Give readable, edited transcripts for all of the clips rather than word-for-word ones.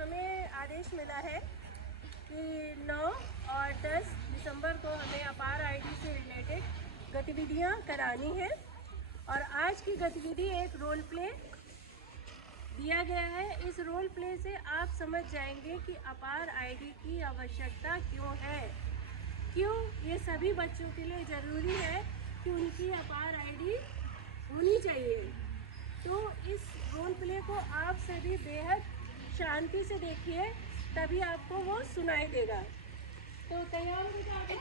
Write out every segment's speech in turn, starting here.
हमें आदेश मिला है कि 9 और 10 दिसंबर को हमें अपार आईडी से रिलेटेड गतिविधियां करानी है। और आज की गतिविधि एक रोल प्ले दिया गया है। इस रोल प्ले से आप समझ जाएंगे कि अपार आईडी की आवश्यकता क्यों है, क्यों ये सभी बच्चों के लिए ज़रूरी है कि उनकी अपार आईडी होनी चाहिए। तो इस रोल प्ले को आप सभी बेहद शांति से देखिए, तभी आपको वो सुनाई देगा। तो तैयार हो जाओ।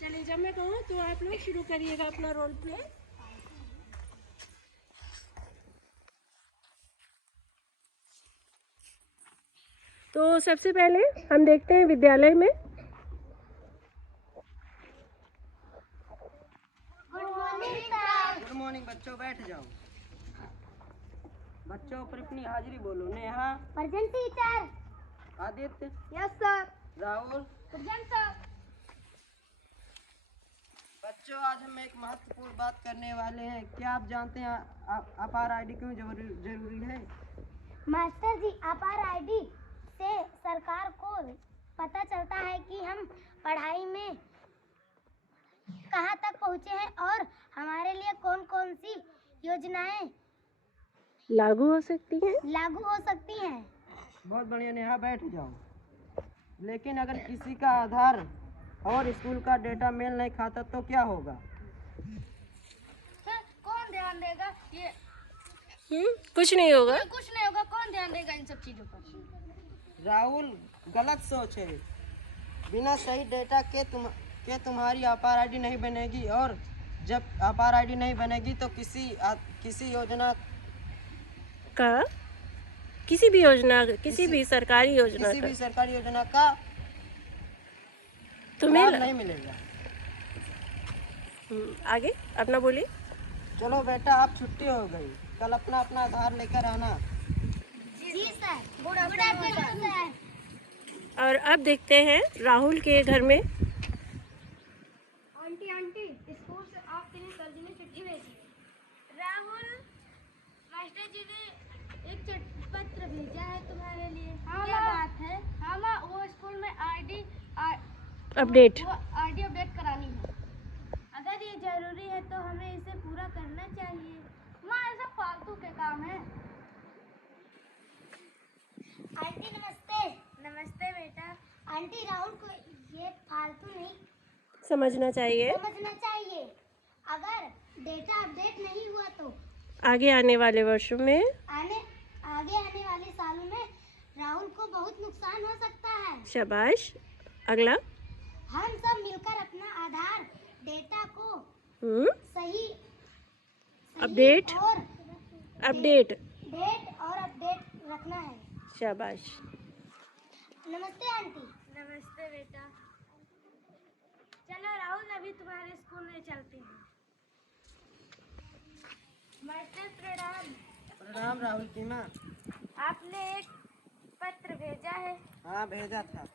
चलिए, जब मैं कहूँ तो आप लोग शुरू करिएगा अपना रोल प्ले। तो सबसे पहले हम देखते हैं विद्यालय में। गुड मॉर्निंग बच्चों, बैठ जाओ। बच्चों पर अपनी हाजिरी बोलो। Neha present teacher. Aditya yes sir. Rahul present sir. बच्चों, आज हम एक महत्वपूर्ण बात करने वाले हैं। क्या आप जानते हैं अपार आईडी क्यों जरूरी है? मास्टर जी, अपार आईडी से सरकार को पता चलता है कि हम पढ़ाई में कहाँ तक पहुँचे हैं और हमारे लिए कौन कौन सी योजनाएं लागू हो सकती हैं। बहुत बढ़िया नेहा, बैठ जाओ। लेकिन अगर किसी का आधार और स्कूल का डेटा मेल नहीं खाता तो क्या होगा? सर, कौन ध्यान देगा? कुछ नहीं होगा। कौन ध्यान देगा इन सब चीजों पर? राहुल, गलत सोच है। बिना सही डेटा के तुम्हारी अपार आईडी नहीं बनेगी, और जब अपार आईडी नहीं बनेगी तो किसी योजना का किसी भी सरकारी योजना का तुम्हें लाभ नहीं मिलेगा। आगे अपना बोलिए। चलो बेटा, आप छुट्टी हो गई। कल अपना आधार लेकर आना। जी सर। Good afternoon sir. और अब देखते हैं राहुल के घर में। आंटी, स्कूल से आपके लिए कल दिन छुट्टी भेजी है। राहुल, मास्टर जी ने एक पत्र भेजा है तुम्हारे लिए। क्या बात है? हाँ माँ, वो स्कूल में आईडी अपडेट करानी है। अगर ये जरूरी है तो हमें इसे पूरा करना चाहिए। माँ, ऐसा फालतू के काम है। आंटी नमस्ते। नमस्ते बेटा। आंटी, राहुल को ये फालतू नहीं समझना चाहिए। अगर डेटा अपडेट नहीं हुआ तो आगे आने वाले वर्षों में आगे आने वाले सालों में राहुल को बहुत नुकसान हो सकता है। शाबाश। अगला। हम सब मिलकर अपना आधार डेटा को सही अपडेट डेट और अपडेट रखना है। शाबाश। नमस्ते आंटी। नमस्ते बेटा। चलो राहुल, अभी तुम्हारे स्कूल में चलते हैं। मास्टर प्रणाम। प्रणाम राहुल की माँ। आपने एक पत्र भेजा है। हाँ, भेजा था।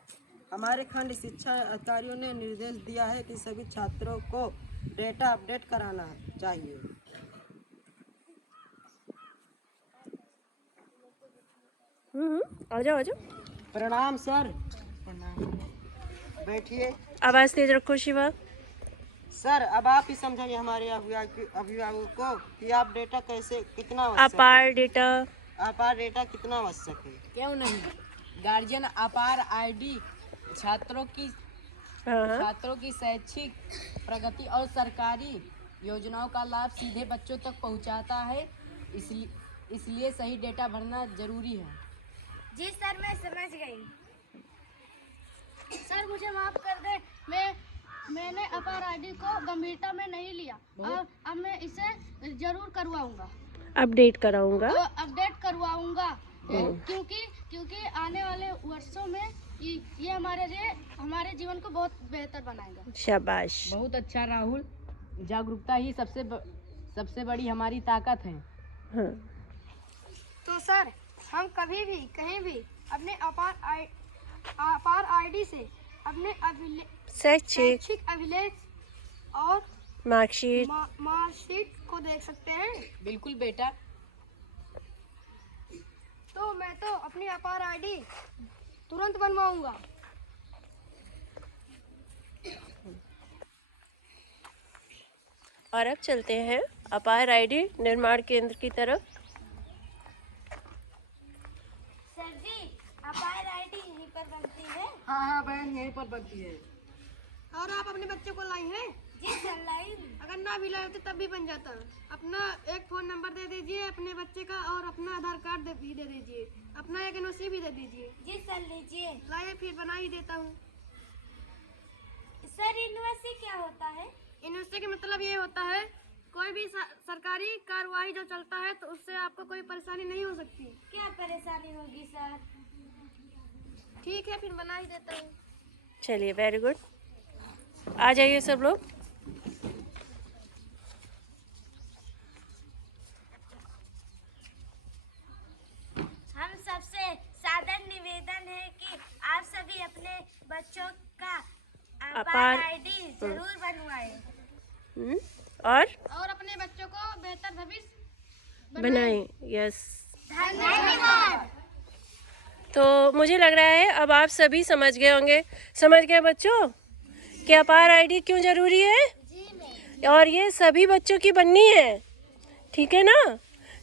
हमारे खंड शिक्षा अधिकारियों ने निर्देश दिया है कि सभी छात्रों को डेटा अपडेट कराना चाहिए। आ जाओ। प्रणाम सर। बैठिए। आवाज तेज रखो शिवा। सर, अब आप ही समझाइए हमारे अभिभावकों को कि आप डेटा कितना अपार डेटा कितना आवश्यक है। क्यों नहीं? गार्जियन अपार आईडी छात्रों की शैक्षिक प्रगति और सरकारी योजनाओं का लाभ सीधे बच्चों तक पहुंचाता है। इसलिए सही डेटा भरना जरूरी है। जी सर, मैं समझ गई। सर, मुझे माफ कर दे। मैंने अपार आईडी को गंभीरता में नहीं लिया। अब मैं इसे जरूर करवाऊंगा। अपडेट कराऊंगा। क्योंकि आने वाले वर्षों में ये हमारे जीवन को बहुत बेहतर बनाएगा। शाबाश। बहुत अच्छा राहुल। जागरूकता ही सबसे बड़ी हमारी ताकत है। हाँ। तो सर, हम कभी भी कहीं भी अपने अपार आईडी से अपने शैक्षिक अभिलेख और मार्कशीट को देख सकते हैं। बिल्कुल बेटा। तो मैं तो अपनी अपार आईडी तुरंत बनवाऊंगा। और अब चलते हैं अपार आईडी निर्माण केंद्र की तरफ। सर जी, अपार आईडी यहीं पर बनती है? हाँ बहन, यहीं पर बनती है। और आप अपने बच्चे को लाई हैं? जी सर, लाई। अगर ना भी लाए होते तब भी बन जाता। अपना एक फ़ोन नंबर दे दीजिए अपने बच्चे का, और अपना आधार कार्ड भी दे दीजिए, अपना एक एनओसी भी दे दीजिए। जी सर, लीजिए। लाइए, फिर बना ही देता हूँ। सर, एनओसी क्या होता है? एनओसी का मतलब ये होता है, कोई भी सरकारी कार्रवाई जो चलता है तो उससे आपको कोई परेशानी नहीं हो सकती। क्या परेशानी होगी सर? ठीक है, फिर बना ही देता हूँ। चलिए, वेरी गुड। आ जाइए सब लोग। हम सबसे सादर निवेदन है कि आप सभी अपने बच्चों का अपार आईडी जरूर बनवाएं। और अपने बच्चों को बेहतर भविष्य बनाएं। यस। धन्यवाद। तो मुझे लग रहा है अब आप सभी समझ गए होंगे। समझ गए बच्चों कि अपार आईडी क्यों जरूरी है, और ये सभी बच्चों की बननी है, ठीक है ना?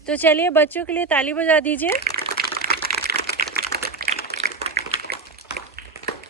तो चलिए, बच्चों के लिए ताली बजा दीजिए।